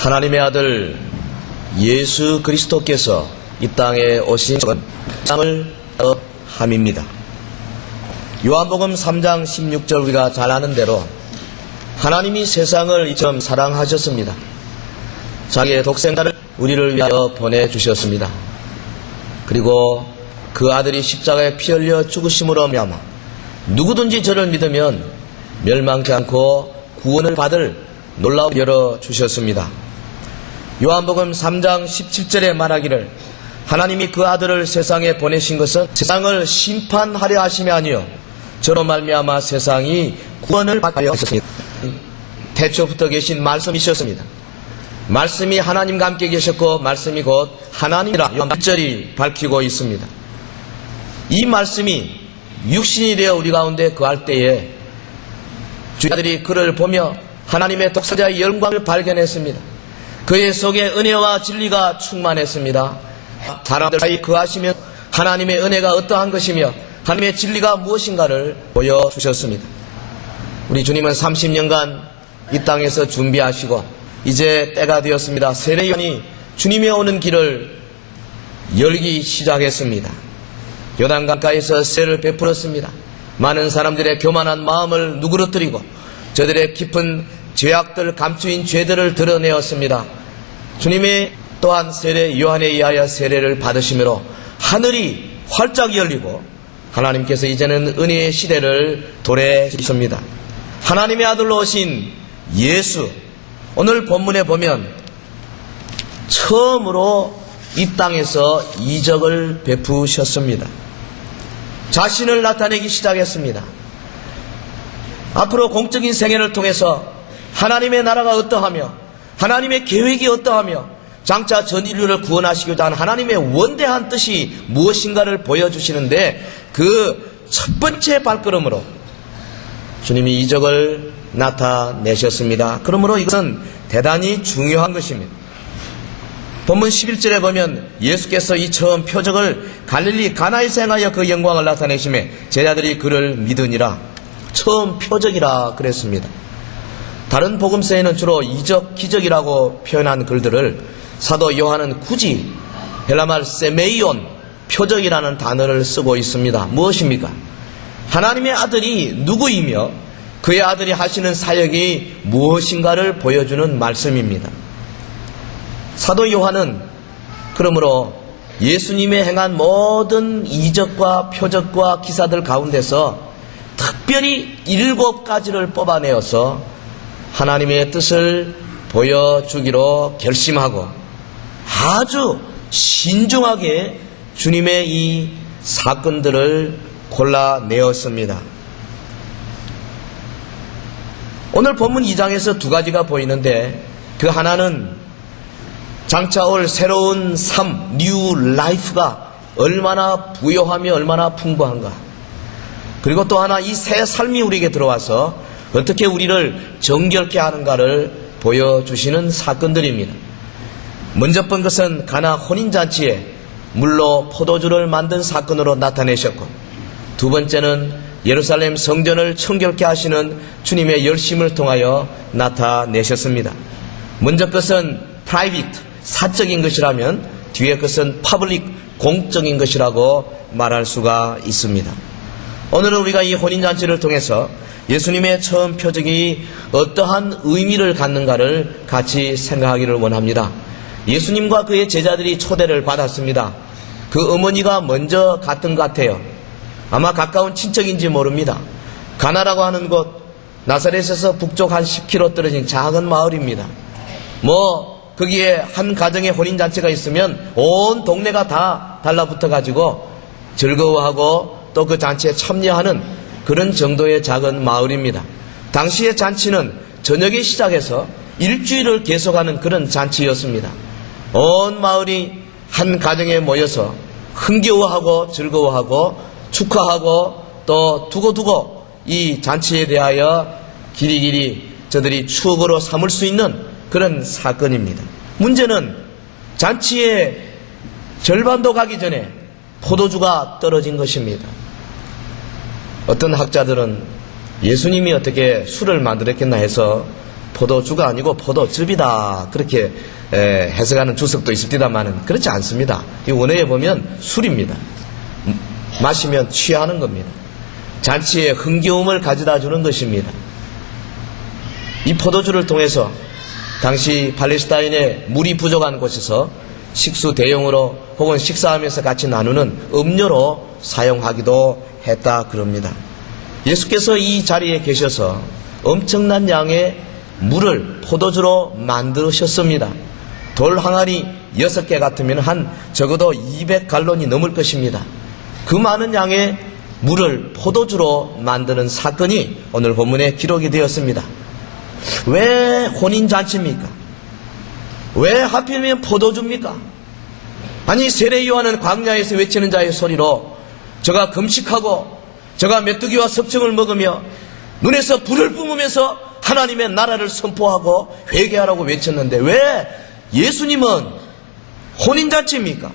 하나님의 아들 예수 그리스도께서 이 땅에 오신 세상을 함입니다. 요한복음 3장 16절 우리가 잘 아는 대로 하나님이 세상을 이처럼 사랑하셨습니다. 자기의 독생자를 우리를 위하여 보내주셨습니다. 그리고 그 아들이 십자가에 피 흘려 죽으심으로 말미암아 누구든지 저를 믿으면 멸망치 않고 구원을 받을 놀라운 열어주셨습니다. 요한복음 3장 17절에 말하기를 하나님이 그 아들을 세상에 보내신 것은 세상을 심판하려 하심이 아니요 저로 말미암아 세상이 구원을 받게 하려 하셨습니다. 태초부터 계신 말씀이셨습니다. 말씀이 하나님과 함께 계셨고 말씀이 곧 하나님이라 요한 1절이 밝히고 있습니다. 이 말씀이 육신이 되어 우리 가운데 거할 때에 주자들이 그를 보며 하나님의 독생자의 영광을 발견했습니다. 그의 속에 은혜와 진리가 충만했습니다. 사람들 사이 거하시며 하나님의 은혜가 어떠한 것이며 하나님의 진리가 무엇인가를 보여주셨습니다. 우리 주님은 30년간 이 땅에서 준비하시고 이제 때가 되었습니다. 세례요한이 주님이 오는 길을 열기 시작했습니다. 요단강가에서 세례를 베풀었습니다. 많은 사람들의 교만한 마음을 누그러뜨리고 저들의 깊은 죄악들, 감추인 죄들을 드러내었습니다. 주님이 또한 세례 요한에 의하여 세례를 받으심으로 하늘이 활짝 열리고 하나님께서 이제는 은혜의 시대를 도래하십니다. 하나님의 아들로 오신 예수, 오늘 본문에 보면 처음으로 이 땅에서 이적을 베푸셨습니다. 자신을 나타내기 시작했습니다. 앞으로 공적인 생애를 통해서 하나님의 나라가 어떠하며 하나님의 계획이 어떠하며 장차 전 인류를 구원하시고자 하는 하나님의 원대한 뜻이 무엇인가를 보여주시는데 그 첫 번째 발걸음으로 주님이 이적을 나타내셨습니다. 그러므로 이것은 대단히 중요한 것입니다. 본문 11절에 보면 예수께서 이 처음 표적을 갈릴리 가나에서 행하여 그 영광을 나타내시매 제자들이 그를 믿으니라. 처음 표적이라 그랬습니다. 다른 복음서에는 주로 이적, 기적이라고 표현한 글들을 사도 요한은 굳이 헬라말 세메이온, 표적이라는 단어를 쓰고 있습니다. 무엇입니까? 하나님의 아들이 누구이며 그의 아들이 하시는 사역이 무엇인가를 보여주는 말씀입니다. 사도 요한은 그러므로 예수님의 행한 모든 이적과 표적과 기사들 가운데서 특별히 7가지를 뽑아내어서 하나님의 뜻을 보여주기로 결심하고 아주 신중하게 주님의 이 사건들을 골라내었습니다. 오늘 본문 2장에서 2가지가 보이는데 그 하나는 장차 올 새로운 삶, 뉴 라이프가 얼마나 부요하며 얼마나 풍부한가. 그리고 또 하나 이 새 삶이 우리에게 들어와서 어떻게 우리를 정결케 하는가를 보여주시는 사건들입니다. 먼저 본 것은 가나 혼인잔치에 물로 포도주를 만든 사건으로 나타내셨고 두 번째는 예루살렘 성전을 청결케 하시는 주님의 열심을 통하여 나타내셨습니다. 먼저 것은 private, 사적인 것이라면 뒤에 것은 public, 공적인 것이라고 말할 수가 있습니다. 오늘은 우리가 이 혼인잔치를 통해서 예수님의 처음 표적이 어떠한 의미를 갖는가를 같이 생각하기를 원합니다. 예수님과 그의 제자들이 초대를 받았습니다. 그 어머니가 먼저 갔던 것 같아요. 아마 가까운 친척인지 모릅니다. 가나라고 하는 곳, 나사렛에서 북쪽 한 10km 떨어진 작은 마을입니다. 거기에 한 가정의 혼인잔치가 있으면 온 동네가 다 달라붙어 가지고 즐거워하고 또 그 잔치에 참여하는 그런 정도의 작은 마을입니다. 당시의 잔치는 저녁에 시작해서 일주일을 계속하는 그런 잔치였습니다. 온 마을이 한 가정에 모여서 흥겨워하고 즐거워하고 축하하고 또 두고두고 이 잔치에 대하여 길이길이 저들이 추억으로 삼을 수 있는 그런 사건입니다. 문제는 잔치의 절반도 가기 전에 포도주가 떨어진 것입니다. 어떤 학자들은 예수님이 어떻게 술을 만들었겠나 해서 포도주가 아니고 포도즙이다 그렇게 해석하는 주석도 있습니다만은 그렇지 않습니다. 이 원어에 보면 술입니다. 마시면 취하는 겁니다. 잔치에 흥겨움을 가져다 주는 것입니다. 이 포도주를 통해서 당시 팔레스타인의 물이 부족한 곳에서 식수 대용으로 혹은 식사하면서 같이 나누는 음료로 사용하기도 했다 그럽니다. 예수께서 이 자리에 계셔서 엄청난 양의 물을 포도주로 만드셨습니다. 돌 항아리 6개 같으면 적어도 200갈론이 넘을 것입니다. 그 많은 양의 물을 포도주로 만드는 사건이 오늘 본문에 기록이 되었습니다. 왜 혼인잔치입니까? 왜 하필이면 포도주입니까? 아니 세례 요한은 광야에서 외치는 자의 소리로 저가 금식하고 저가 메뚜기와 석청을 먹으며 눈에서 불을 뿜으면서 하나님의 나라를 선포하고 회개하라고 외쳤는데 왜 예수님은 혼인잔치입니까?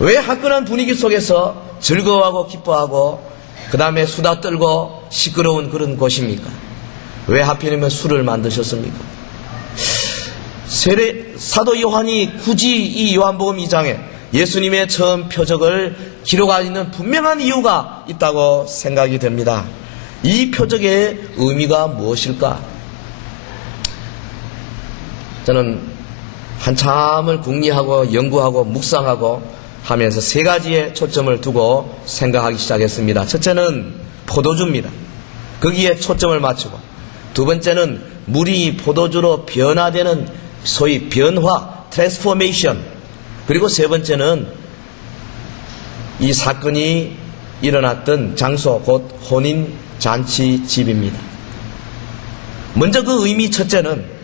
왜 화끈한 분위기 속에서 즐거워하고 기뻐하고 그 다음에 수다 떨고 시끄러운 그런 곳입니까? 왜 하필이면 술을 만드셨습니까? 사도 요한이 굳이 이 요한복음 2장에 예수님의 처음 표적을 기록하는 분명한 이유가 있다고 생각이 됩니다. 이 표적의 의미가 무엇일까? 저는 한참을 궁리하고 연구하고 묵상하고 하면서 3가지의 초점을 두고 생각하기 시작했습니다. 첫째는 포도주입니다. 거기에 초점을 맞추고, 두 번째는 물이 포도주로 변화되는 소위 변화, 트랜스포메이션, 그리고 세 번째는 이 사건이 일어났던 장소, 곧 혼인잔치집입니다. 먼저 그 의미 첫째는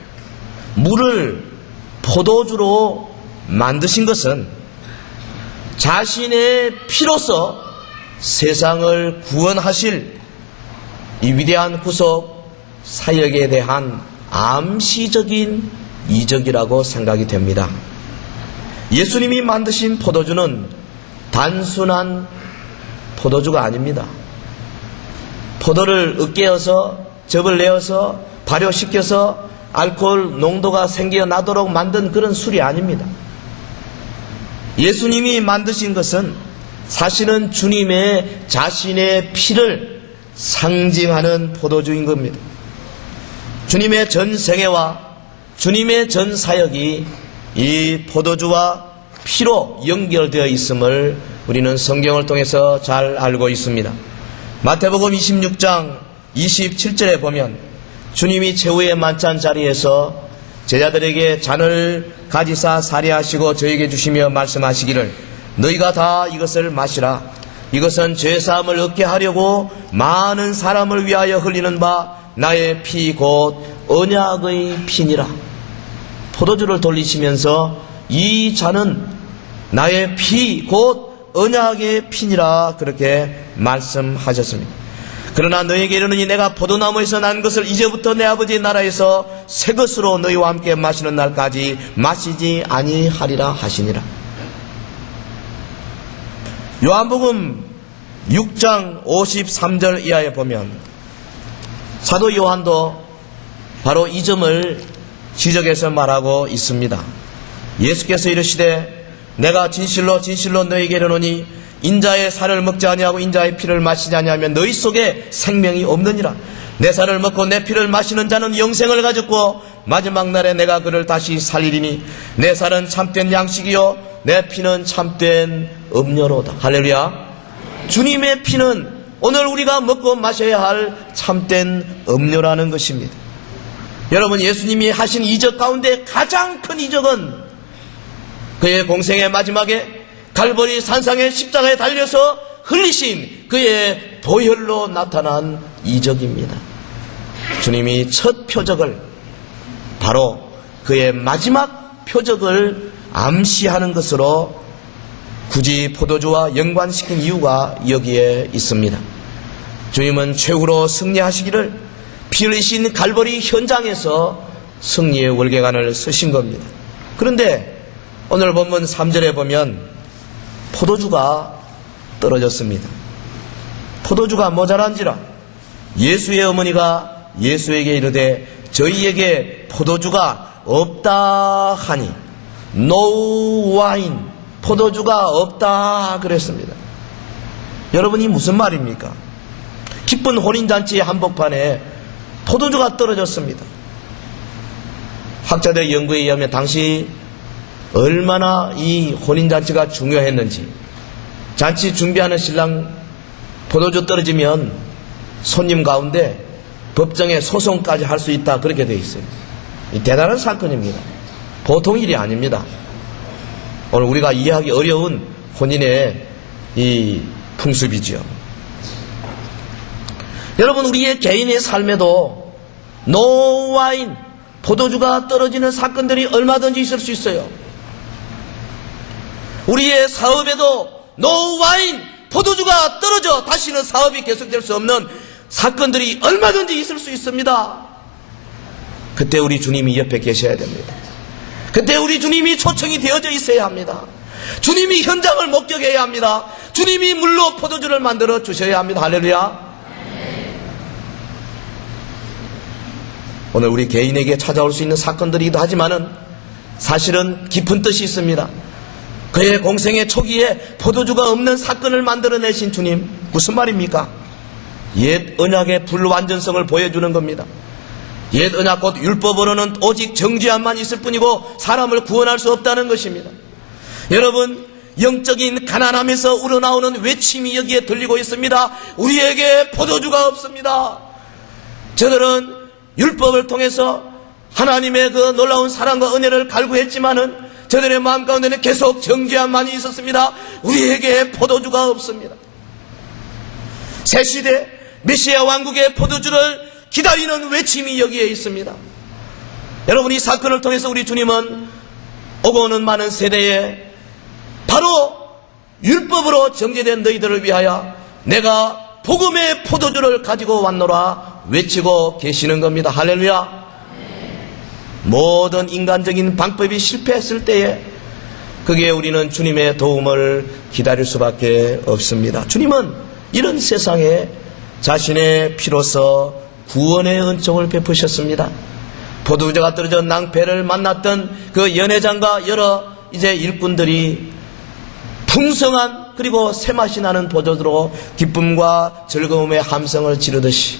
물을 포도주로 만드신 것은 자신의 피로서 세상을 구원하실 이 위대한 구속 사역에 대한 암시적인 이적이라고 생각이 됩니다. 예수님이 만드신 포도주는 단순한 포도주가 아닙니다. 포도를 으깨어서 즙을 내어서 발효시켜서 알코올 농도가 생겨나도록 만든 그런 술이 아닙니다. 예수님이 만드신 것은 사실은 주님의 자신의 피를 상징하는 포도주인 겁니다. 주님의 전 생애와 주님의 전 사역이 이 포도주와 피로 연결되어 있음을 우리는 성경을 통해서 잘 알고 있습니다. 마태복음 26장 27절에 보면 주님이 최후의 만찬 자리에서 제자들에게 잔을 가지사 사례하시고 저에게 주시며 말씀하시기를 너희가 다 이것을 마시라. 이것은 죄사함을 얻게 하려고 많은 사람을 위하여 흘리는 바 나의 피 곧 언약의 피니라. 포도주를 돌리시면서 이 잔은 나의 피 곧 언약의 피니라 그렇게 말씀하셨습니다. 그러나 너희에게 이르노니 내가 포도나무에서 난 것을 이제부터 내 아버지의 나라에서 새 것으로 너희와 함께 마시는 날까지 마시지 아니하리라 하시니라. 요한복음 6장 53절 이하에 보면 사도 요한도 바로 이 점을 지적해서 말하고 있습니다. 예수께서 이르시되 내가 진실로 진실로 너희에게 이르노니 인자의 살을 먹지 아니하고 인자의 피를 마시지 아니하면 너희 속에 생명이 없느니라. 내 살을 먹고 내 피를 마시는 자는 영생을 가졌고 마지막 날에 내가 그를 다시 살리리니 내 살은 참된 양식이요 내 피는 참된 음료로다. 할렐루야. 주님의 피는 오늘 우리가 먹고 마셔야 할 참된 음료라는 것입니다. 여러분, 예수님이 하신 이적 가운데 가장 큰 이적은 그의 공생의 마지막에 갈보리 산상의 십자가에 달려서 흘리신 그의 보혈로 나타난 이적입니다. 주님이 첫 표적을 바로 그의 마지막 표적을 암시하는 것으로 굳이 포도주와 연관시킨 이유가 여기에 있습니다. 주님은 최후로 승리하시기를 피 흘리신 갈보리 현장에서 승리의 월계관을 쓰신 겁니다. 그런데 오늘 본문 3절에 보면 포도주가 떨어졌습니다. 포도주가 모자란지라 예수의 어머니가 예수에게 이르되 저희에게 포도주가 없다 하니 no wine, 포도주가 없다 그랬습니다. 여러분이 무슨 말입니까? 기쁜 혼인잔치의 한복판에 포도주가 떨어졌습니다. 학자들의 연구에 의하면 당시 얼마나 이 혼인잔치가 중요했는지, 잔치 준비하는 신랑 포도주 떨어지면 손님 가운데 법정에 소송까지 할 수 있다 그렇게 되어 있어요. 대단한 사건입니다. 보통 일이 아닙니다. 오늘 우리가 이해하기 어려운 혼인의 이 풍습이지요. 여러분, 우리의 개인의 삶에도 no wine, 포도주가 떨어지는 사건들이 얼마든지 있을 수 있어요. 우리의 사업에도 no wine, 포도주가 떨어져 다시는 사업이 계속될 수 없는 사건들이 얼마든지 있을 수 있습니다. 그때 우리 주님이 옆에 계셔야 됩니다. 그때 우리 주님이 초청이 되어져 있어야 합니다. 주님이 현장을 목격해야 합니다. 주님이 물로 포도주를 만들어 주셔야 합니다. 할렐루야. 오늘 우리 개인에게 찾아올 수 있는 사건들이기도 하지만은 사실은 깊은 뜻이 있습니다. 그의 공생의 초기에 포도주가 없는 사건을 만들어내신 주님, 무슨 말입니까? 옛 언약의 불완전성을 보여주는 겁니다. 옛 언약 곧 율법으로는 오직 정죄함만 있을 뿐이고 사람을 구원할 수 없다는 것입니다. 여러분, 영적인 가난함에서 우러나오는 외침이 여기에 들리고 있습니다. 우리에게 포도주가 없습니다. 저들은 율법을 통해서 하나님의 그 놀라운 사랑과 은혜를 갈구했지만은 저들의 마음 가운데는 계속 정죄함만이 있었습니다. 우리에게 포도주가 없습니다. 새 시대 메시아 왕국의 포도주를 기다리는 외침이 여기에 있습니다. 여러분, 이 사건을 통해서 우리 주님은 오고 오는 많은 세대에 바로 율법으로 정죄된 너희들을 위하여 내가 복음의 포도주를 가지고 왔노라 외치고 계시는 겁니다. 할렐루야. 모든 인간적인 방법이 실패했을 때에 거기에 우리는 주님의 도움을 기다릴 수밖에 없습니다. 주님은 이런 세상에 자신의 피로서 구원의 은총을 베푸셨습니다. 포도주가 떨어져 낭패를 만났던 그 연회장과 여러 이제 일꾼들이 풍성한 그리고 새맛이 나는 포도주로 기쁨과 즐거움의 함성을 지르듯이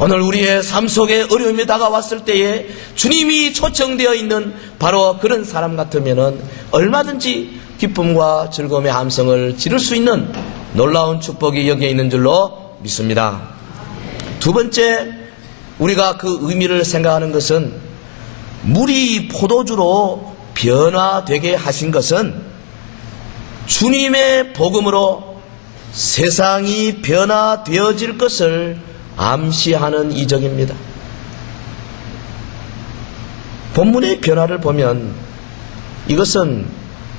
오늘 우리의 삶 속에 어려움이 다가왔을 때에 주님이 초청되어 있는 바로 그런 사람 같으면은 얼마든지 기쁨과 즐거움의 함성을 지를 수 있는 놀라운 축복이 여기에 있는 줄로 믿습니다. 두 번째, 우리가 그 의미를 생각하는 것은 물이 포도주로 변화되게 하신 것은 주님의 복음으로 세상이 변화되어질 것을 암시하는 이적입니다. 본문의 변화를 보면 이것은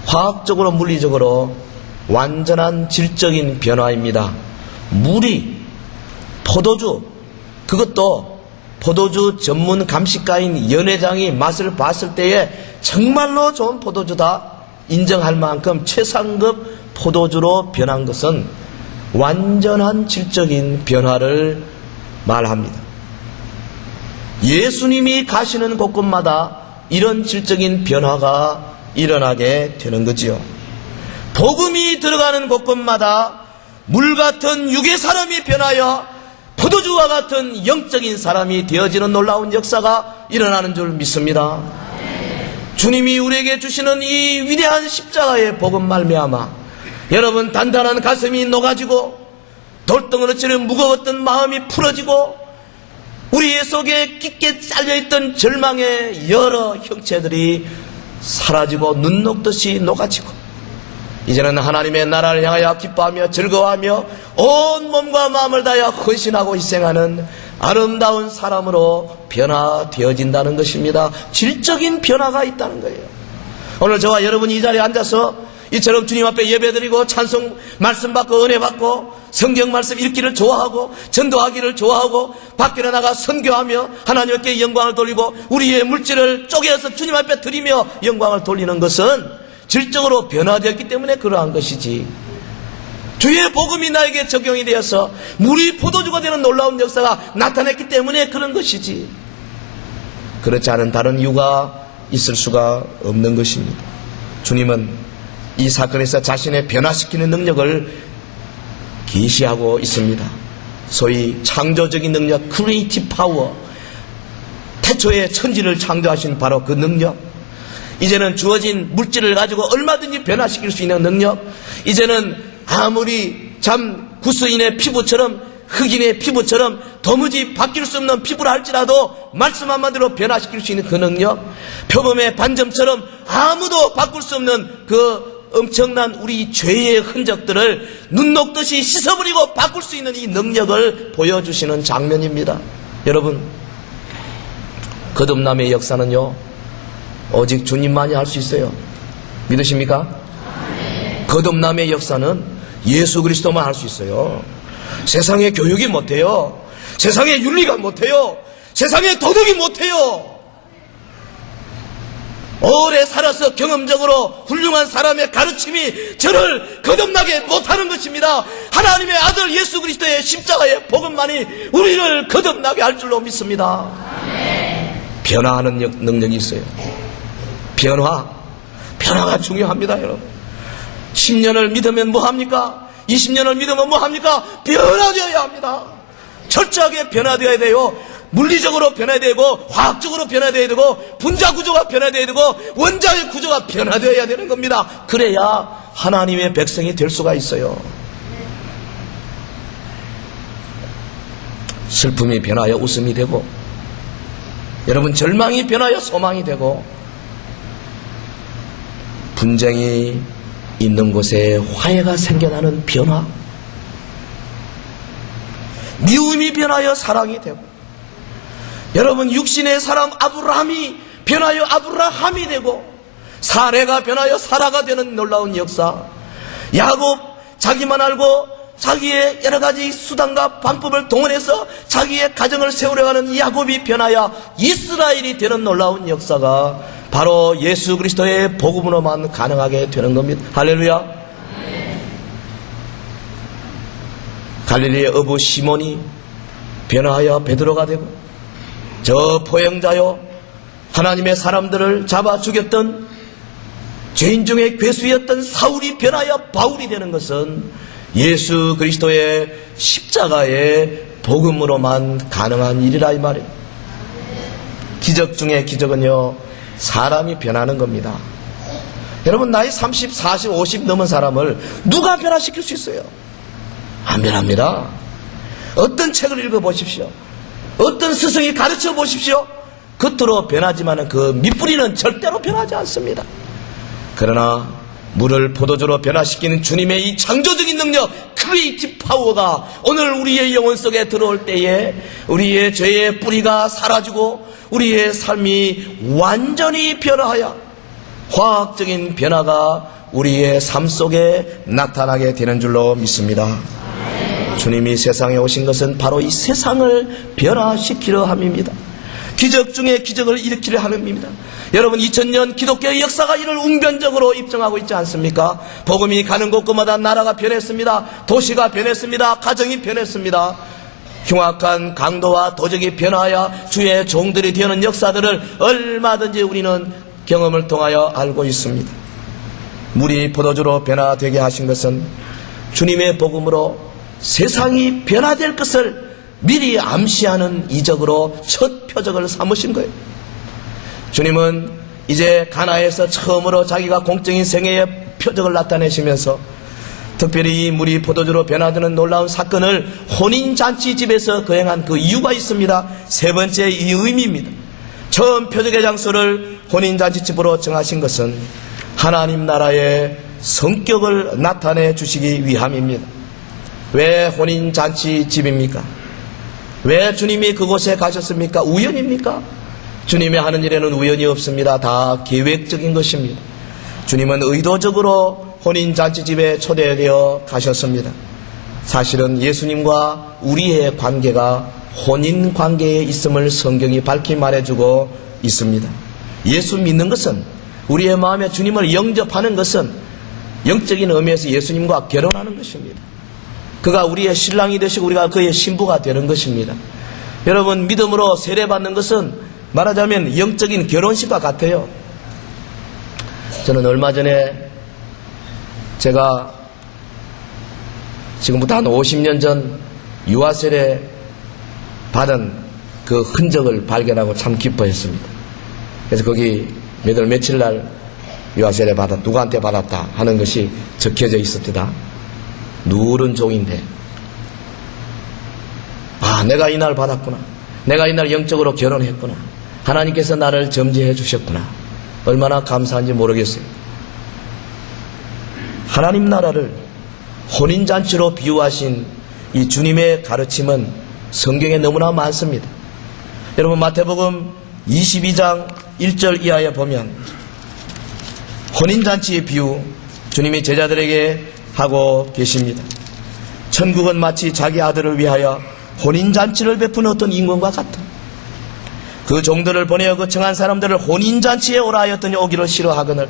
화학적으로 물리적으로 완전한 질적인 변화입니다. 물이 포도주, 그것도 포도주 전문 감식가인 연회장이 맛을 봤을 때에 정말로 좋은 포도주다 인정할 만큼 최상급 포도주로 변한 것은 완전한 질적인 변화를 말합니다. 예수님이 가시는 곳곳마다 이런 질적인 변화가 일어나게 되는 거지요. 복음이 들어가는 곳곳마다 물 같은 육의 사람이 변하여 포도주와 같은 영적인 사람이 되어지는 놀라운 역사가 일어나는 줄 믿습니다. 주님이 우리에게 주시는 이 위대한 십자가의 복음 말미암아 여러분 단단한 가슴이 녹아지고 돌덩어리처럼 무거웠던 마음이 풀어지고 우리의 속에 깊게 잘려있던 절망의 여러 형체들이 사라지고 눈 녹듯이 녹아지고 이제는 하나님의 나라를 향하여 기뻐하며 즐거워하며 온 몸과 마음을 다하여 헌신하고 희생하는 아름다운 사람으로 변화되어진다는 것입니다. 질적인 변화가 있다는 거예요. 오늘 저와 여러분이 이 자리에 앉아서 이처럼 주님 앞에 예배드리고 찬송 말씀 받고 은혜 받고 성경 말씀 읽기를 좋아하고 전도하기를 좋아하고 밖으로 나가 선교하며 하나님께 영광을 돌리고 우리의 물질을 쪼개서 주님 앞에 드리며 영광을 돌리는 것은 질적으로 변화되었기 때문에 그러한 것이지 주의 복음이 나에게 적용이 되어서 물이 포도주가 되는 놀라운 역사가 나타났기 때문에 그런 것이지, 그렇지 않은 다른 이유가 있을 수가 없는 것입니다. 주님은 이 사건에서 자신의 변화시키는 능력을 계시하고 있습니다. 소위 창조적인 능력, 크리에이티브 파워, 태초에 천지를 창조하신 바로 그 능력, 이제는 주어진 물질을 가지고 얼마든지 변화시킬 수 있는 능력, 이제는 아무리 참 구스인의 피부처럼, 흑인의 피부처럼 도무지 바뀔 수 없는 피부라 할지라도 말씀 한마디로 변화시킬 수 있는 그 능력, 표범의 반점처럼 아무도 바꿀 수 없는 그 엄청난 우리 죄의 흔적들을 눈 녹듯이 씻어버리고 바꿀 수 있는 이 능력을 보여주시는 장면입니다. 여러분, 거듭남의 역사는요, 오직 주님만이 할 수 있어요. 믿으십니까? 거듭남의 역사는 예수 그리스도만 할 수 있어요. 세상의 교육이 못해요. 세상의 윤리가 못해요. 세상의 도덕이 못해요. 오래 살아서 경험적으로 훌륭한 사람의 가르침이 저를 거듭나게 못하는 것입니다. 하나님의 아들 예수 그리스도의 십자가의 복음만이 우리를 거듭나게 할 줄로 믿습니다. 변화하는 능력이 있어요. 변화가 중요합니다, 여러분. 10년을 믿으면 뭐합니까? 20년을 믿으면 뭐합니까? 변화되어야 합니다. 철저하게 변화되어야 돼요. 물리적으로 변화되어야 되고, 화학적으로 변화되어야 되고, 분자 구조가 변화되어야 되고, 원자의 구조가 변화되어야 되는 겁니다. 그래야 하나님의 백성이 될 수가 있어요. 슬픔이 변하여 웃음이 되고, 여러분, 절망이 변하여 소망이 되고, 분쟁이 있는 곳에 화해가 생겨나는 변화, 미움이 변하여 사랑이 되고, 여러분, 육신의 사람 아브라함이 변하여 아브라함이 되고, 사레가 변하여 사라가 되는 놀라운 역사, 야곱 자기만 알고 자기의 여러 가지 수단과 방법을 동원해서 자기의 가정을 세우려가는 야곱이 변하여 이스라엘이 되는 놀라운 역사가 바로 예수 그리스도의 복음으로만 가능하게 되는 겁니다. 할렐루야. 갈릴리의 어부 시몬이 변화하여 베드로가 되고, 저 포행자요, 하나님의 사람들을 잡아 죽였던 죄인 중에 괴수였던 사울이 변하여 바울이 되는 것은 예수 그리스도의 십자가의 복음으로만 가능한 일이라 이 말이에요. 기적 중에 기적은요, 사람이 변하는 겁니다. 여러분, 나이 30, 40, 50 넘은 사람을 누가 변화시킬 수 있어요? 안 변합니다. 어떤 책을 읽어보십시오. 어떤 스승이 가르쳐 보십시오. 겉으로 변하지만 그 밑뿌리는 절대로 변하지 않습니다. 그러나 물을 포도주로 변화시키는 주님의 이 창조적인 능력, 크리에이티브 파워가 오늘 우리의 영혼 속에 들어올 때에 우리의 죄의 뿌리가 사라지고 우리의 삶이 완전히 변화하여 화학적인 변화가 우리의 삶 속에 나타나게 되는 줄로 믿습니다. 주님이 세상에 오신 것은 바로 이 세상을 변화시키려 함입니다. 기적 중에 기적을 일으키려 함입니다. 여러분, 2000년 기독교의 역사가 이를 웅변적으로 입증하고 있지 않습니까? 복음이 가는 곳곳마다 나라가 변했습니다. 도시가 변했습니다. 가정이 변했습니다. 흉악한 강도와 도적이 변화하여 주의 종들이 되는 역사들을 얼마든지 우리는 경험을 통하여 알고 있습니다. 물이 포도주로 변화되게 하신 것은 주님의 복음으로 세상이 변화될 것을 미리 암시하는 이적으로 첫 표적을 삼으신 거예요. 주님은 이제 가나에서 처음으로 자기가 공적인 생애의 표적을 나타내시면서 특별히 이 물이 포도주로 변화되는 놀라운 사건을 혼인잔치집에서 거행한 그 이유가 있습니다. 세 번째 이 의미입니다. 처음 표적의 장소를 혼인잔치집으로 정하신 것은 하나님 나라의 성격을 나타내 주시기 위함입니다. 왜 혼인잔치집입니까? 왜 주님이 그곳에 가셨습니까? 우연입니까? 주님이 하는 일에는 우연이 없습니다. 다 계획적인 것입니다. 주님은 의도적으로 혼인잔치집에 초대되어 가셨습니다. 사실은 예수님과 우리의 관계가 혼인관계에 있음을 성경이 밝히 말해주고 있습니다. 예수 믿는 것은, 우리의 마음에 주님을 영접하는 것은 영적인 의미에서 예수님과 결혼하는 것입니다. 그가 우리의 신랑이 되시고 우리가 그의 신부가 되는 것입니다. 여러분, 믿음으로 세례받는 것은 말하자면 영적인 결혼식과 같아요. 저는 얼마 전에 제가 지금부터 한 50년 전 유아세례 받은 그 흔적을 발견하고 참 기뻐했습니다. 그래서 거기 며칠 날 유아세례 받았다, 누구한테 받았다 하는 것이 적혀져 있었다. 누런 종인데, 아, 내가 이날 받았구나. 내가 이날 영적으로 결혼했구나. 하나님께서 나를 점지해 주셨구나. 얼마나 감사한지 모르겠어요. 하나님 나라를 혼인잔치로 비유하신 이 주님의 가르침은 성경에 너무나 많습니다. 여러분, 마태복음 22장 1절 이하에 보면 혼인잔치의 비유 주님이 제자들에게 하고 계십니다. 천국은 마치 자기 아들을 위하여 혼인잔치를 베푸는 어떤 임금과 같다. 그 종들을 보내어 그 청한 사람들을 혼인잔치에 오라 하였더니 오기를 싫어하거늘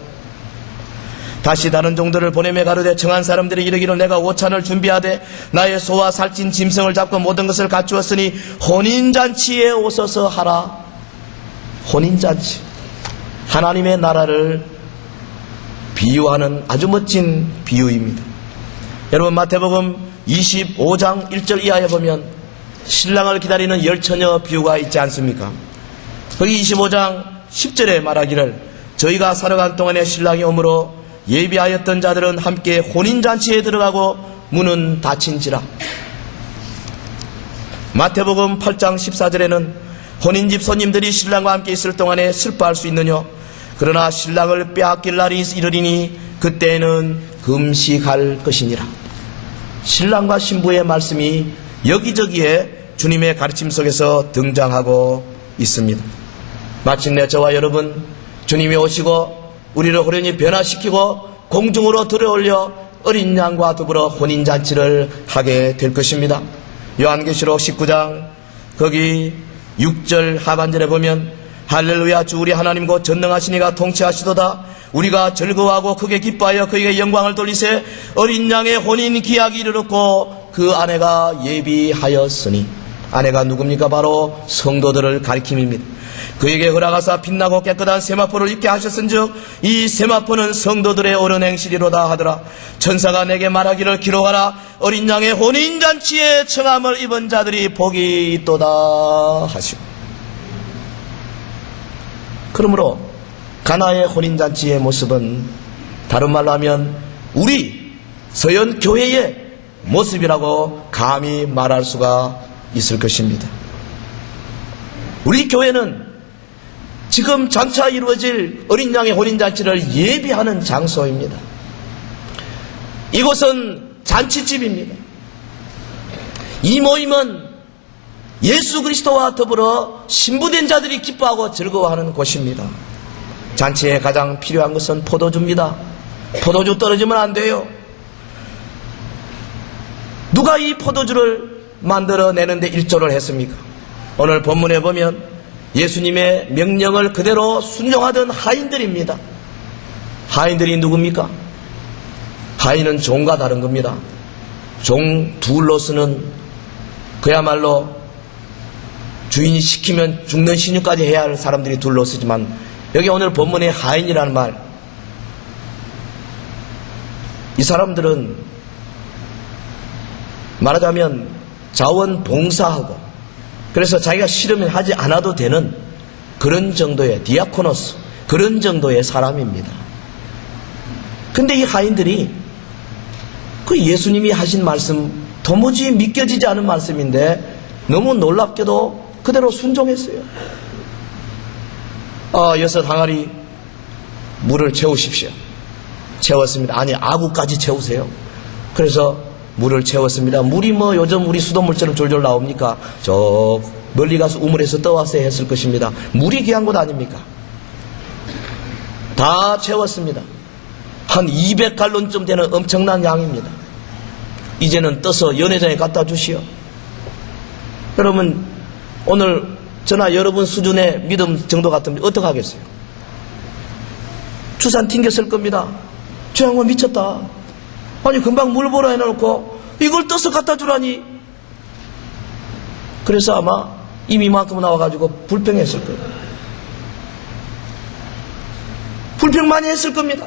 다시 다른 종들을 보내며 가로되 청한 사람들이 이르기를 내가 오찬을 준비하되 나의 소와 살찐 짐승을 잡고 모든 것을 갖추었으니 혼인잔치에 오소서 하라. 혼인잔치, 하나님의 나라를 비유하는 아주 멋진 비유입니다. 여러분, 마태복음 25장 1절 이하에 보면 신랑을 기다리는 열처녀 비유가 있지 않습니까? 거기 25장 10절에 말하기를 저희가 살아간 동안에 신랑이 오므로 예비하였던 자들은 함께 혼인잔치에 들어가고 문은 닫힌지라. 마태복음 8장 14절에는 혼인집 손님들이 신랑과 함께 있을 동안에 슬퍼할 수 있느냐? 그러나 신랑을 빼앗길 날이 이르리니 그때는 금식할 것이니라. 신랑과 신부의 말씀이 여기저기에 주님의 가르침 속에서 등장하고 있습니다. 마침내 저와 여러분, 주님이 오시고 우리를 호련히 변화시키고 공중으로 들어올려 어린 양과 더불어 혼인잔치를 하게 될 것입니다. 요한계시록 19장 거기 6절 하반절에 보면 할렐루야, 주 우리 하나님 곧 전능하신 이가 통치하시도다. 우리가 즐거워하고 크게 기뻐하여 그에게 영광을 돌리세. 어린 양의 혼인 기약이 이르렀고 그 아내가 예비하였으니. 아내가 누굽니까? 바로 성도들을 가리킴입니다. 그에게 허락하사 빛나고 깨끗한 세마포를 입게 하셨은즉 이 세마포는 성도들의 옳은 행실이로다 하더라. 천사가 내게 말하기를 기록하라. 어린 양의 혼인잔치에 청함을 입은 자들이 복이 있도다 하시고. 그러므로 가나의 혼인잔치의 모습은 다른 말로 하면 우리 서연교회의 모습이라고 감히 말할 수가 있을 것입니다. 우리 교회는 지금 장차 이루어질 어린 양의 혼인잔치를 예비하는 장소입니다. 이곳은 잔치집입니다. 이 모임은 예수 그리스도와 더불어 신부된 자들이 기뻐하고 즐거워하는 곳입니다. 잔치에 가장 필요한 것은 포도주입니다. 포도주 떨어지면 안 돼요. 누가 이 포도주를 만들어내는데 일조를 했습니까? 오늘 본문에 보면 예수님의 명령을 그대로 순종하던 하인들입니다. 하인들이 누굽니까? 하인은 종과 다른 겁니다. 종 둘로서는 그야말로 주인이 시키면 죽는 신유까지 해야 할 사람들이 둘러쓰지만 여기 오늘 본문의 하인이라는 말, 이 사람들은 말하자면 자원봉사하고 그래서 자기가 싫으면 하지 않아도 되는 그런 정도의 디아코노스, 그런 정도의 사람입니다. 근데 이 하인들이 그 예수님이 하신 말씀 도무지 믿겨지지 않은 말씀인데 너무 놀랍게도 그대로 순종했어요. 여섯 항아리 물을 채우십시오. 채웠습니다. 아니, 아구까지 채우세요. 그래서 물을 채웠습니다. 물이 뭐 요즘 우리 수돗물처럼 졸졸 나옵니까? 저 멀리 가서 우물에서 떠왔어야 했을 것입니다. 물이 귀한 것 아닙니까? 다 채웠습니다. 한 200갈론쯤 되는 엄청난 양입니다. 이제는 떠서 연회장에 갖다 주시오. 여러분, 오늘 저나 여러분 수준의 믿음 정도 같으면 어떡하겠어요? 추산 튕겼을 겁니다. 저 양반 미쳤다. 아니 금방 물 보라 해놓고 이걸 떠서 갖다 주라니. 그래서 아마 이미만큼 나와가지고 불평했을 거예요. 불평 많이 했을 겁니다.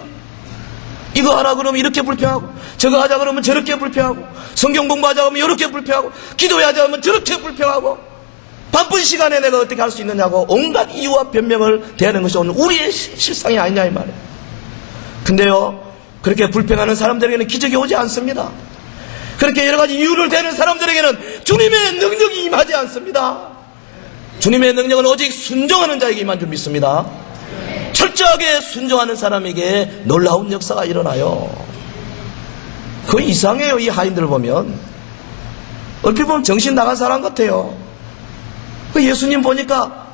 이거 하라 그러면 이렇게 불평하고, 저거 하자 그러면 저렇게 불평하고, 성경 공부하자 그러면 이렇게 불평하고, 기도하자 그러면 저렇게 불평하고, 바쁜 시간에 내가 어떻게 할 수 있느냐고 온갖 이유와 변명을 대하는 것이 오늘 우리의 실상이 아니냐 이 말이에요. 근데요, 그렇게 불평하는 사람들에게는 기적이 오지 않습니다. 그렇게 여러 가지 이유를 대는 사람들에게는 주님의 능력이 임하지 않습니다. 주님의 능력은 오직 순종하는 자에게만 좀 믿습니다. 철저하게 순종하는 사람에게 놀라운 역사가 일어나요. 그 이상해요. 이 하인들을 보면 얼핏 보면 정신 나간 사람 같아요. 그 예수님 보니까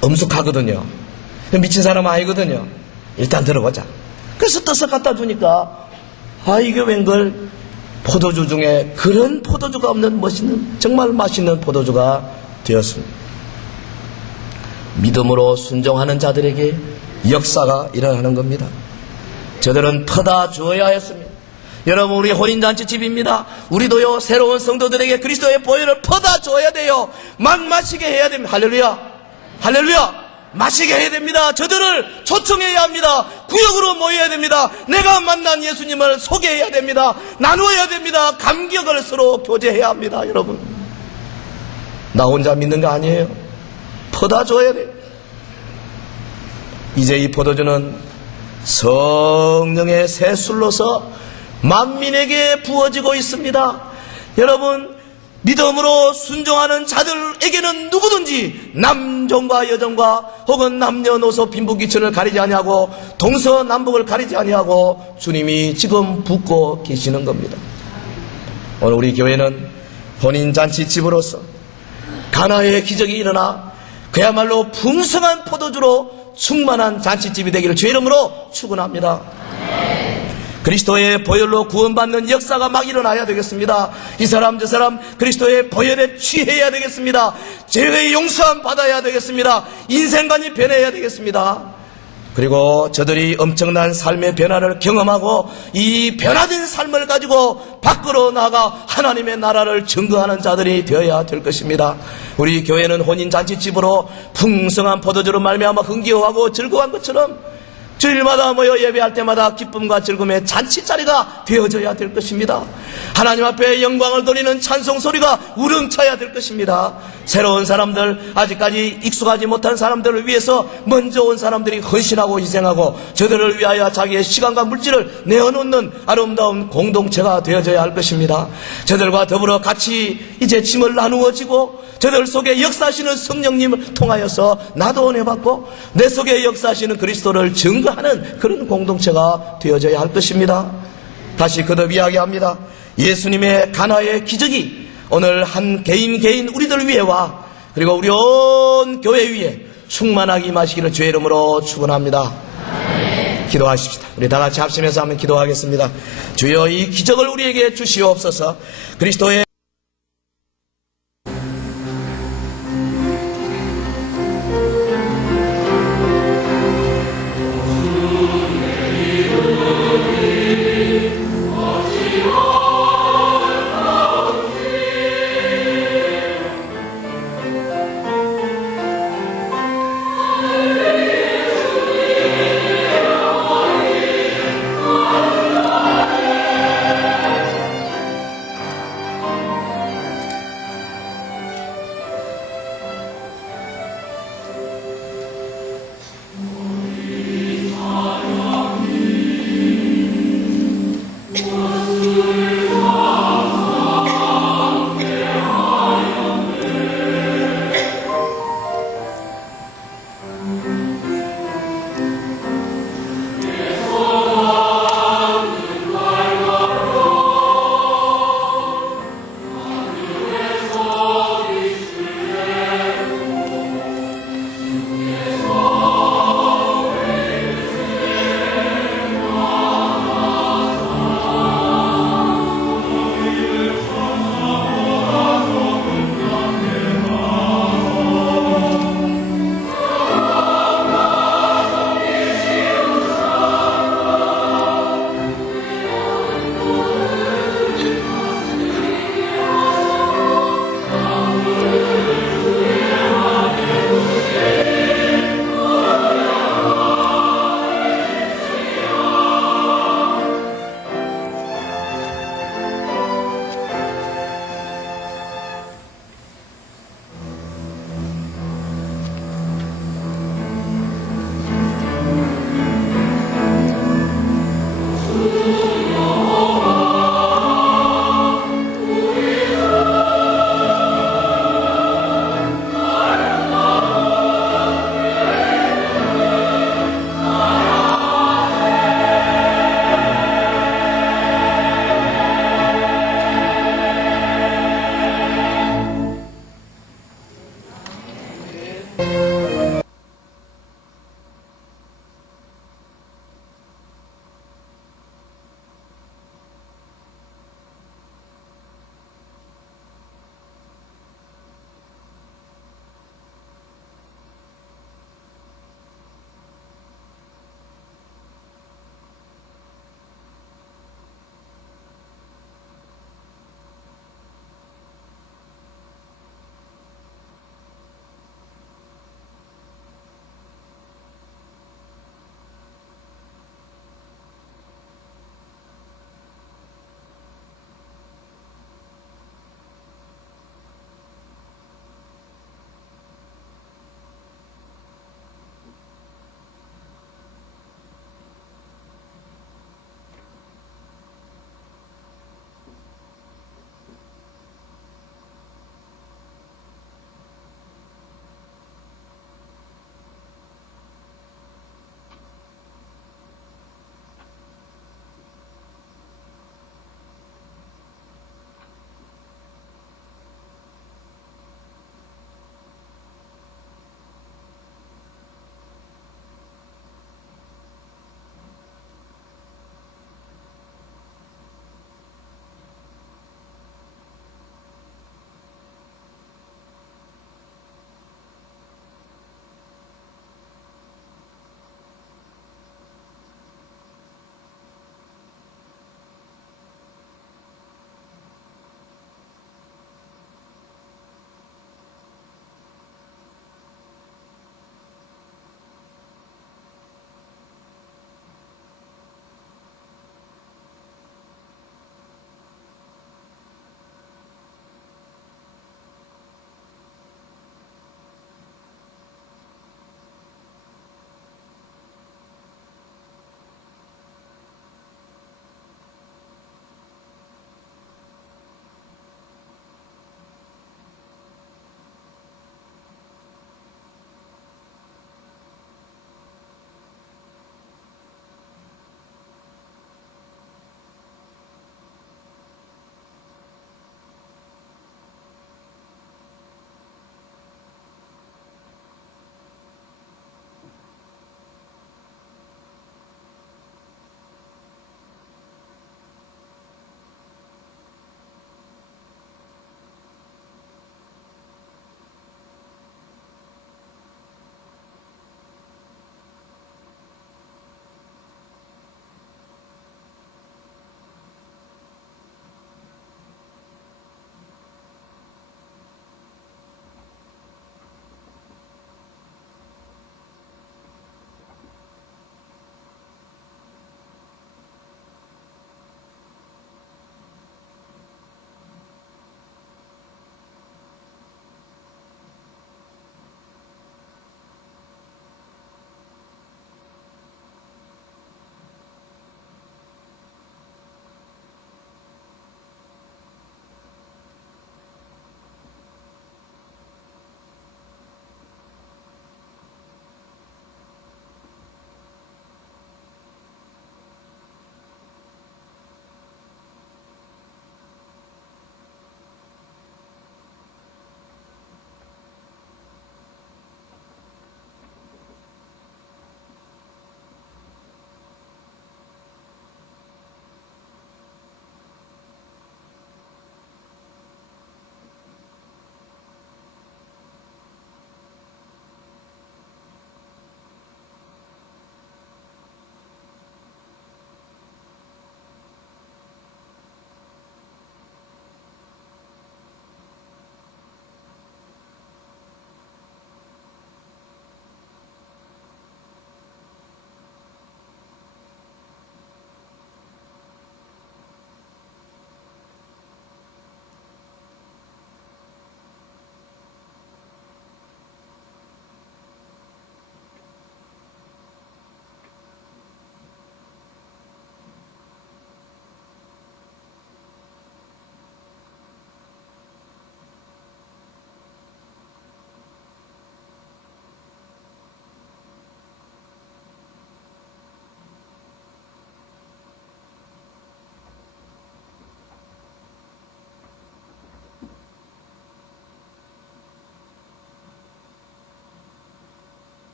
엄숙하거든요. 미친 사람 아니거든요. 일단 들어보자. 그래서 떠서 갖다 주니까 이게 웬걸 포도주 중에 그런 포도주가 없는 멋있는 정말 맛있는 포도주가 되었습니다. 믿음으로 순종하는 자들에게 역사가 일어나는 겁니다. 저들은 퍼다 주어야 했습니다. 여러분, 우리 혼인잔치 집입니다. 우리도요, 새로운 성도들에게 그리스도의 보혈을 퍼다 줘야 돼요. 막 마시게 해야 됩니다. 할렐루야, 할렐루야. 마시게 해야 됩니다. 저들을 초청해야 합니다. 구역으로 모여야 됩니다. 내가 만난 예수님을 소개해야 됩니다. 나누어야 됩니다. 감격을 서로 교제해야 합니다. 여러분, 나 혼자 믿는 거 아니에요. 퍼다 줘야 돼요. 이제 이 포도주는 성령의 새 술로서 만민에게 부어지고 있습니다. 여러분, 믿음으로 순종하는 자들에게는 누구든지 남종과 여종과 혹은 남녀노소 빈부귀천을 가리지 아니하고 동서남북을 가리지 아니하고 주님이 지금 붓고 계시는 겁니다. 오늘 우리 교회는 혼인잔치집으로서 가나의 기적이 일어나 그야말로 풍성한 포도주로 충만한 잔치집이 되기를 주의 이름으로 축원합니다. 그리스도의 보혈로 구원받는 역사가 막 일어나야 되겠습니다. 이 사람 저 사람 그리스도의 보혈에 취해야 되겠습니다. 죄의 용서함 받아야 되겠습니다. 인생관이 변해야 되겠습니다. 그리고 저들이 엄청난 삶의 변화를 경험하고 이 변화된 삶을 가지고 밖으로 나가 하나님의 나라를 증거하는 자들이 되어야 될 것입니다. 우리 교회는 혼인잔치집으로 풍성한 포도주로 말미암아 흥겨워하고 즐거워한 것처럼 주일마다 모여 예배할 때마다 기쁨과 즐거움의 잔치자리가 되어져야 될 것입니다. 하나님 앞에 영광을 돌리는 찬송 소리가 우렁차야 될 것입니다. 새로운 사람들, 아직까지 익숙하지 못한 사람들을 위해서 먼저 온 사람들이 헌신하고 희생하고 저들을 위하여 자기의 시간과 물질을 내어놓는 아름다운 공동체가 되어져야 할 것입니다. 저들과 더불어 같이 이제 짐을 나누어지고 저들 속에 역사하시는 성령님을 통하여서 나도 은혜 받고 내 속에 역사하시는 그리스도를 증거하는 그런 공동체가 되어져야 할 것입니다. 다시 거듭 이야기합니다. 예수님의 가나의 기적이 오늘 한 개인 우리들 위에와 그리고 우리 온 교회 위에 충만하게 임하시기를 주의 이름으로 축원합니다. 기도하십시다. 우리 다 같이 합심해서 한번 기도하겠습니다. 주여, 이 기적을 우리에게 주시옵소서. 그리스도의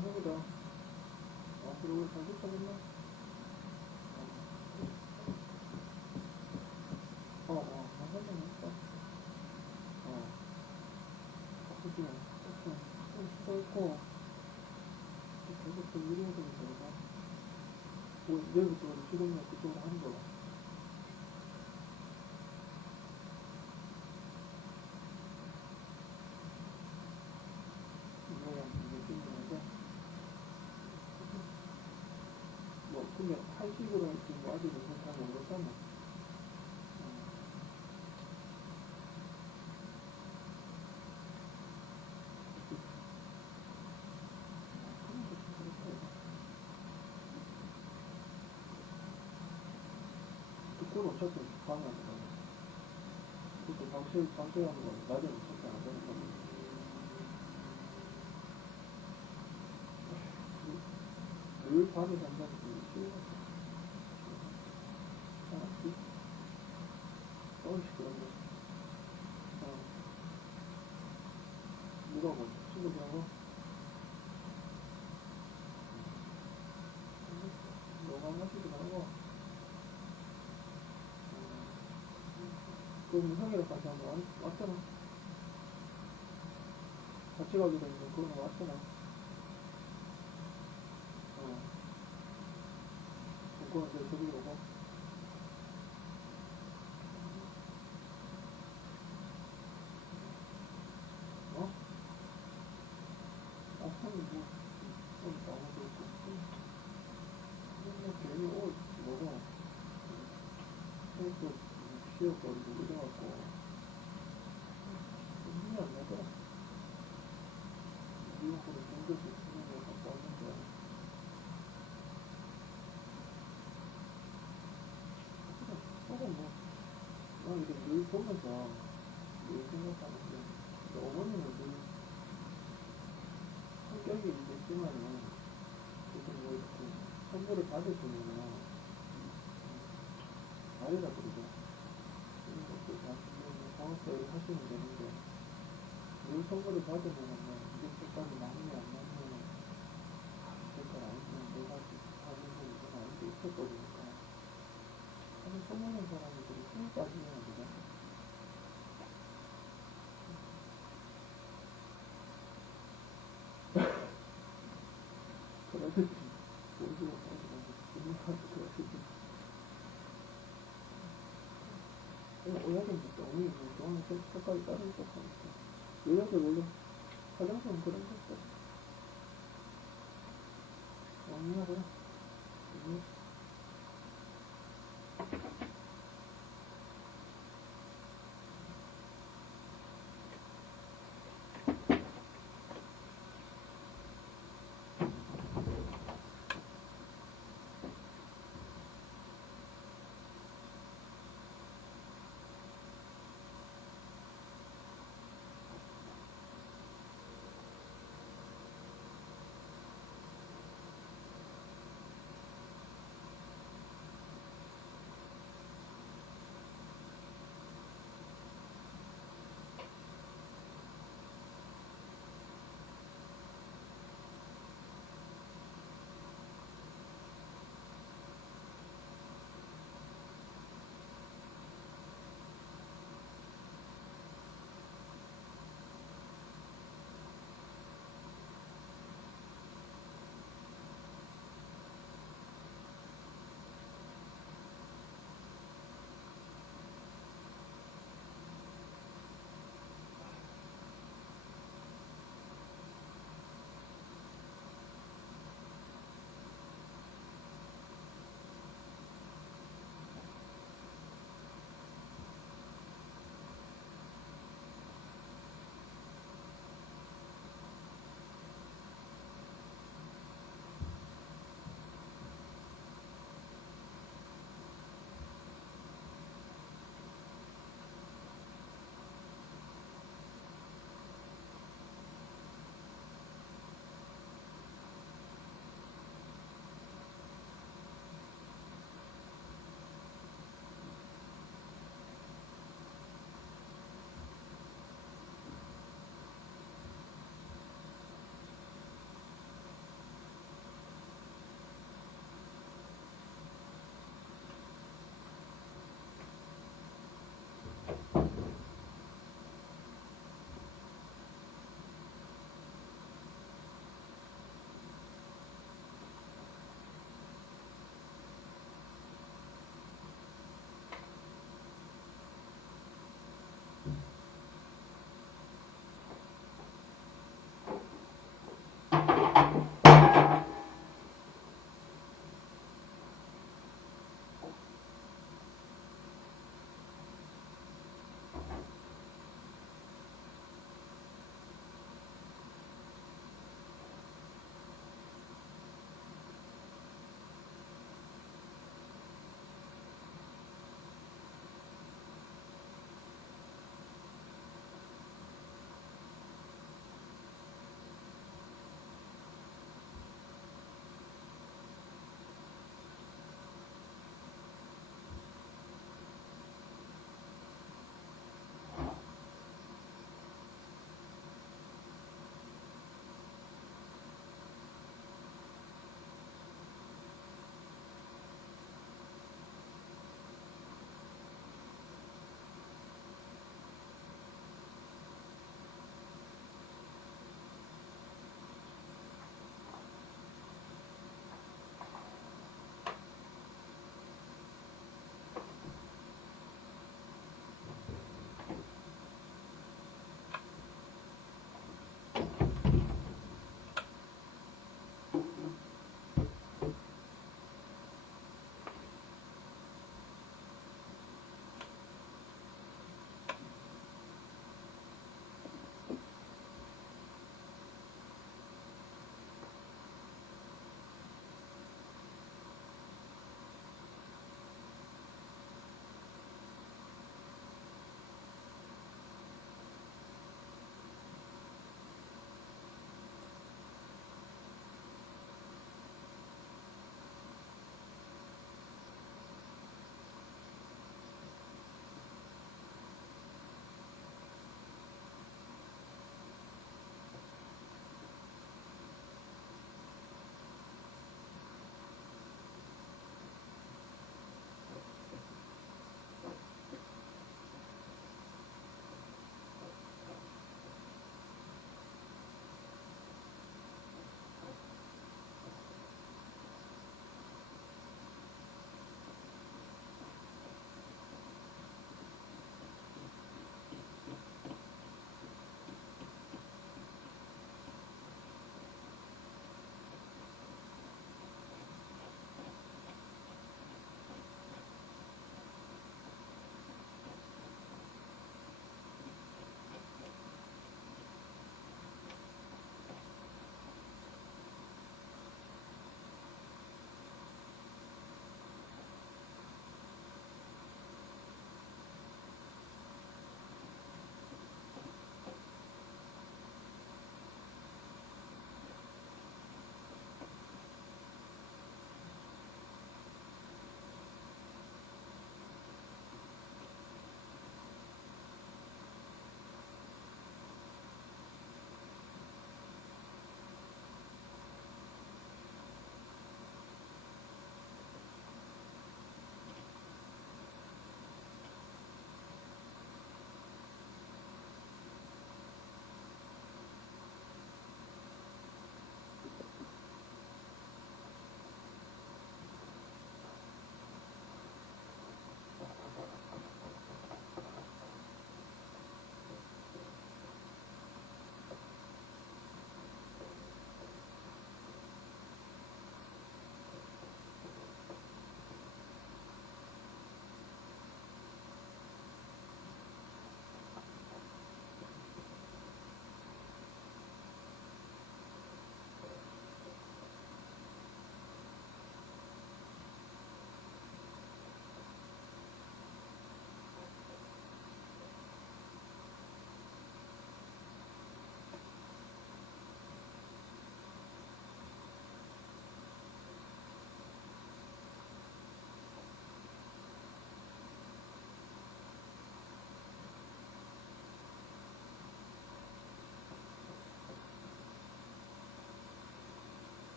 형이다. 그리고 잘 쫓아냈나? 나가자, 했다. 바쁘지 마. 좀 수고했고, 계속 좀 일해야 되니까, 내가. 내일부터 출근이나 그쪽으로 하는 거야. 근데 한식으로 지금 아직 무슨 잘 모르잖아. 그건 어차피 방해 안 되잖아. 그것도 방치하는 건 낮에는 어차피 안 되는 거거든. 늘 밤에 잔다는 게 쉬워. 시끄러워. 누가 뭐, 친구들하고? 너가 마시지 말고. 그럼 형이랑 같이 한번 왔잖아. 같이 가기로 했는데, 그건 왔잖아. 그거 이제 데리고 오고. 형이 뭐, 나오고 있고. 맨날 괜히 옷, 뭐고. 또, 쉬어버리고 이래갖고. 힘이 안 나더라. 미국으로 중국에서 쓰는 걸 갖고 왔는데. 조금 뭐, 난 이렇게 늘 보면서 늘 생각하는데, 어머니는 늘 성격이 있겠지만은, 그래도 뭐 이렇게 선물을 받으시면은, 말이라 그러죠. 이런 것도 나중에 방학때 하시면 되는데, 늘 선물을 받으면은, 이게 색깔이 마음에 안 맞는 색깔 아니면 내가 하는 거 이건 아닌데 있었거든요. 아니, 선물하는 사람들이 힘이 빠지면 안 되죠. 그러든지, 모르고 빠지면, 분명하게 그러든지. 오야는 너무 좋아하는 색깔이 다른 것 같아. 여자들 원래 화장품 그런 거 있어. 언니야, 그래.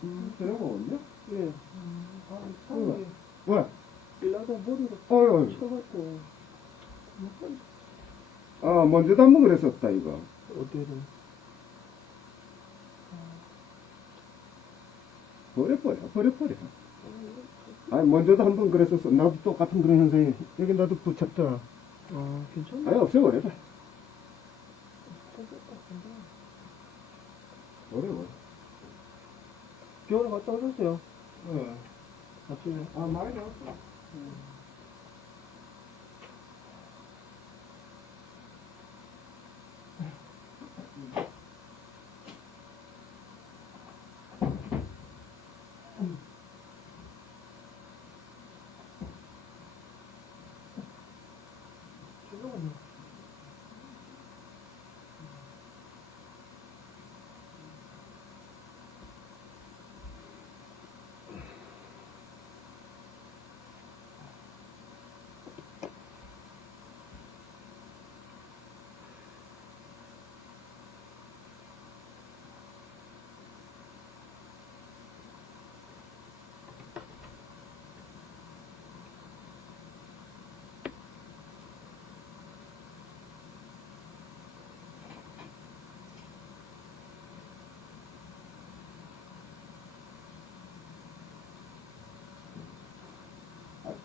저녁 먹었냐? 예. 아, 사람이 왜? 일하다 머리를 어이, 쳐갖고, 아, 먼저도 한번 그랬었다, 이거. 어디를. 버려버려. 아니, 먼저도 한번 그랬었어. 나도 똑같은 그런 현상이. 여기 나도 붙였더라. 아, 괜찮네. 아니, 없애버려봐. 버려. 겨울에 갔다 오셨어요? 어. 아침에. 아, 많이 나왔어. 죄송해요.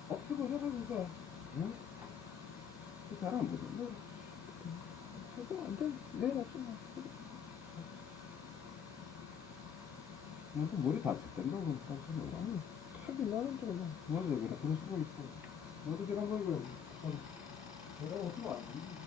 없애버려봐, 이거. 응? 그 사람 뭐지? 그거 안 돼. 내일 아침에. 너도 머리 다칠 텐다고 생각해. 아니, 탑이 나는 데로 막. 맞아, 그래. 그럴 수가 있어. 너도 저런 거 이거. 내가 어떻게 안 돼?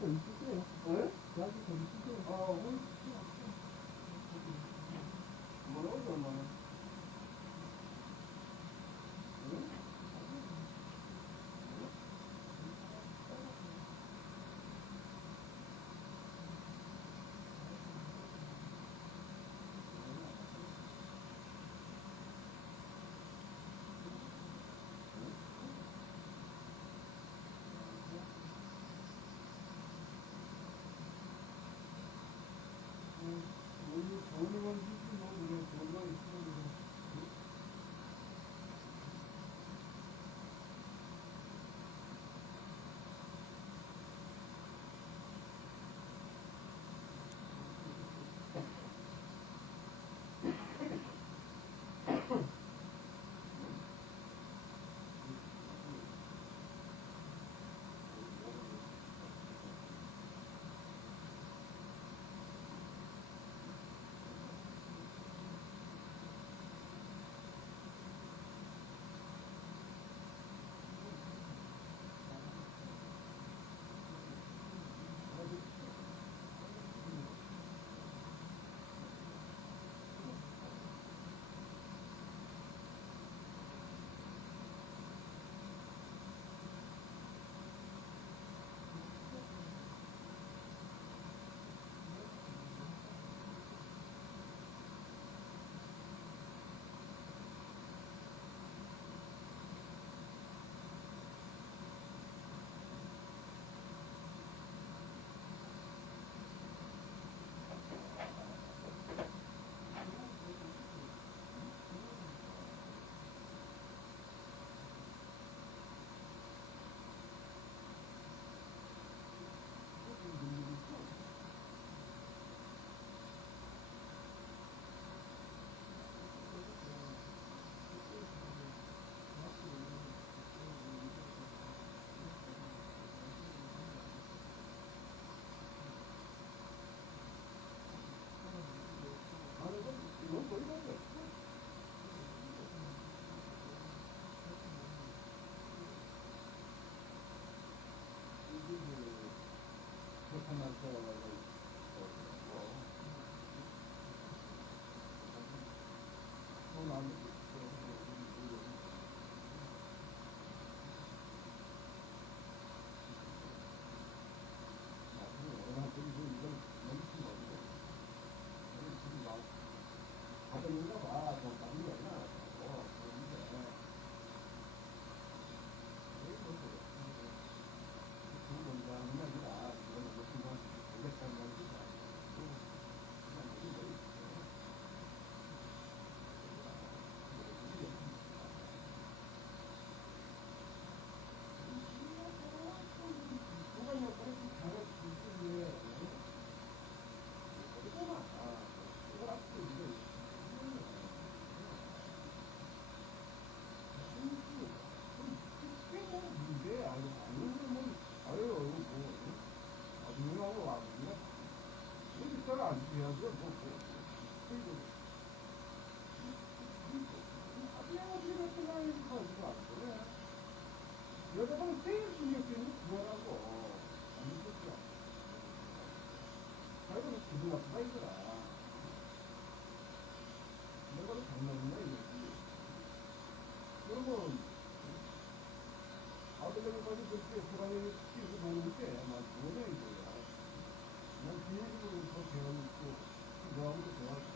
더 있으세요? 네? 약이 더 있으세요? 아, 뭐라고, 얼마나. 안 돼야죠. 여자분은 제일 신경 쓰이는 게 그거라고. 안 믿었죠. 자기는 기분 나쁘다 이거라. 내가 장난이나 이거지. 그러면 아들내미까지 그렇게 호랑이 키우고 보는 게 뭐냐 이거야. 난 비행기로 더 배워있고, 너하고도 대화하고